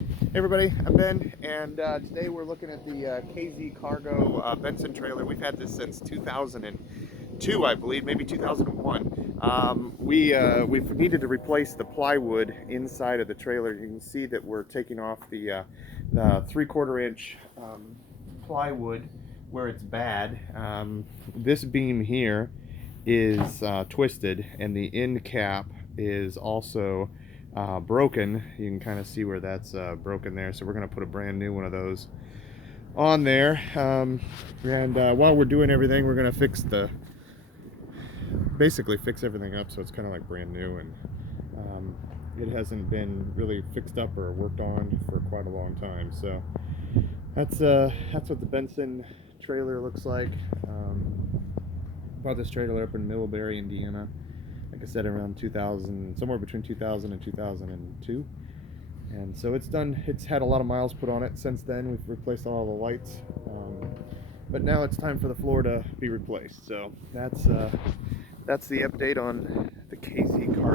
Hey everybody, I'm Ben, and today we're looking at the kzcargo Benson trailer. We've had this since 2002, I believe, maybe 2001. We've needed to replace the plywood inside of the trailer. You can see that we're taking off the 3/4 inch plywood where it's bad. This beam here is twisted, and the end cap is also broken. You can kind of see where that's broken there. So we're going to put a brand new one of those on there. And while we're doing everything, we're going to basically fix everything up so it's kind of like brand new. And it hasn't been really fixed up or worked on for quite a long time. So that's what the Benson trailer looks like. Bought this trailer up in Middleburg, Indiana. Like I said, around 2000, somewhere between 2000 and 2002. And so it's had a lot of miles put on it since then. We've replaced all the lights. But now it's time for the floor to be replaced. So that's the update on the KZ car.